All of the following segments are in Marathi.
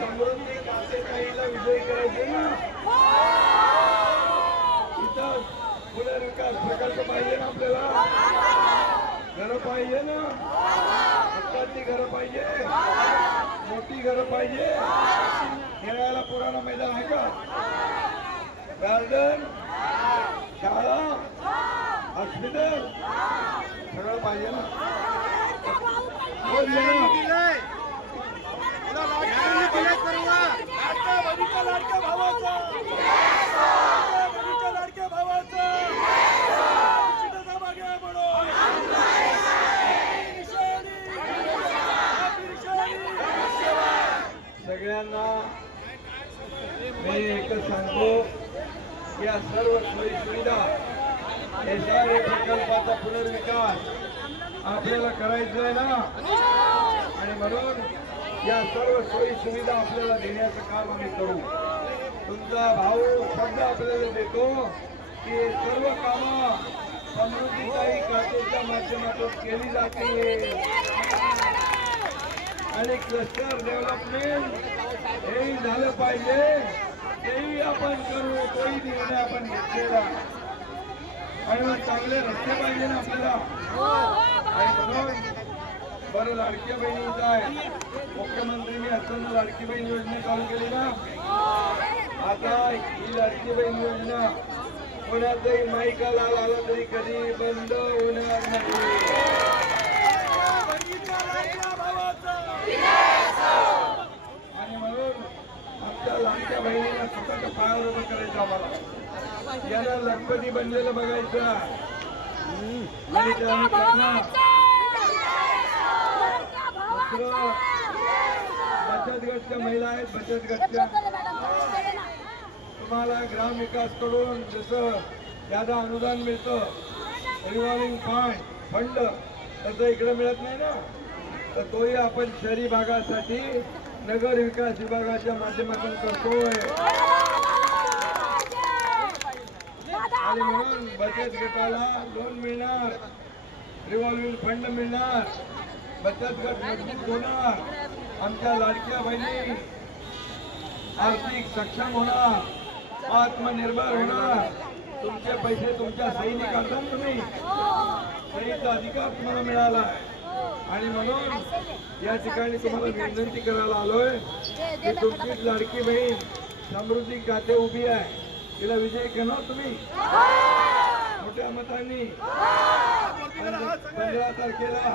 समृद्धी कांतेताईला विजयी करायचे ना इथं पुनर्विकास प्रकल्प पाहिजे ना आपल्याला घरं पाहिजे ना हक्काची घरं पाहिजे मोठी घरं पाहिजे. खेळायला पुराणा मैदान आहे का? गार्डन शाळा हॉस्पिटल सगळं पाहिजे ना. लाडक्या लाडक्या भावाचा लाडक्या भावाचा सगळ्यांना मी एकच सांगतो या सर्व सोयी सुविधा हे सारे प्रकल्पाचा पुनर्विकास. आपल्याला करायचा आहे ना? आणि म्हणून या सर्व सोयी सुविधा आपल्याला देण्याचं काम आम्ही करू. तुमचा भाऊ शब्द आपल्याला देतो की सर्व कामं समृद्धीताई खात्याच्या माध्यमातून केली जाते आणि क्लस्टर डेव्हलपमेंट हे झालं पाहिजे. तेही आपण करू तोही निर्णय आपण घेतलेला. आणि मग चांगले रस्ते पाहिजे ना आपल्याला. आणि म्हणून बरं लाडक्या बहिणीचं आहे. मुख्यमंत्र्यांनी असताना लाडकी बहीण योजना चालू केली ना? आता ही लाडकी बहीण योजना कोणाचाही माईका लाल आला तरी कधी बंद होणार नाही बहिणीच्या लाडक्या भावाचा आणि म्हणून आमच्या लाडक्या बहिणीला स्वतःच्या पायावर उभं करायचं आम्हाला. याला लखपती बनलेलं बघायचं. आणि ते आम्ही करणार दुसरं बचत गटच्या महिला आहेत बचत गटच्या. तुम्हाला ग्राम विकासकडून जसं यादा अनुदान मिळतं रिव्हॉल्विंग फंड फंड तसं इकडे मिळत नाही ना. तर तोही आपण शहरी भागासाठी नगर विकास विभागाच्या माध्यमातून करतोय. आणि म्हणून बचत गटाला लोन मिळणार. रिव्हॉल्विंग फंड मिळणार. बचत गट मजबूत होणार. आमच्या लाडक्या बहिणी आर्थिक सक्षम होणार. आत्मनिर्भर होणार. तुमचे पैसे तुमच्या सहीने काढता तुम्ही. सहीचा अधिकार तुम्हाला मिळाला आहे. आणि म्हणून या ठिकाणी तुम्हाला विनंती करायला आलोय की तुमची लाडकी बहीण समृद्धी खाते उभी आहे. तिला विजय केलो तुम्ही? मोठ्या मतांनी. पंधरा तारखेला.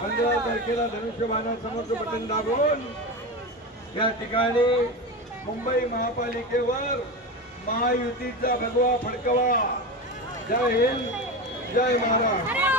पंधरा तारखेला धनुष्यबाणासमोरचं बटन दाबून या ठिकाणी मुंबई महापालिकेवर महायुतीचा भगवा फडकवा. जय हिंद जय महाराष्ट्र.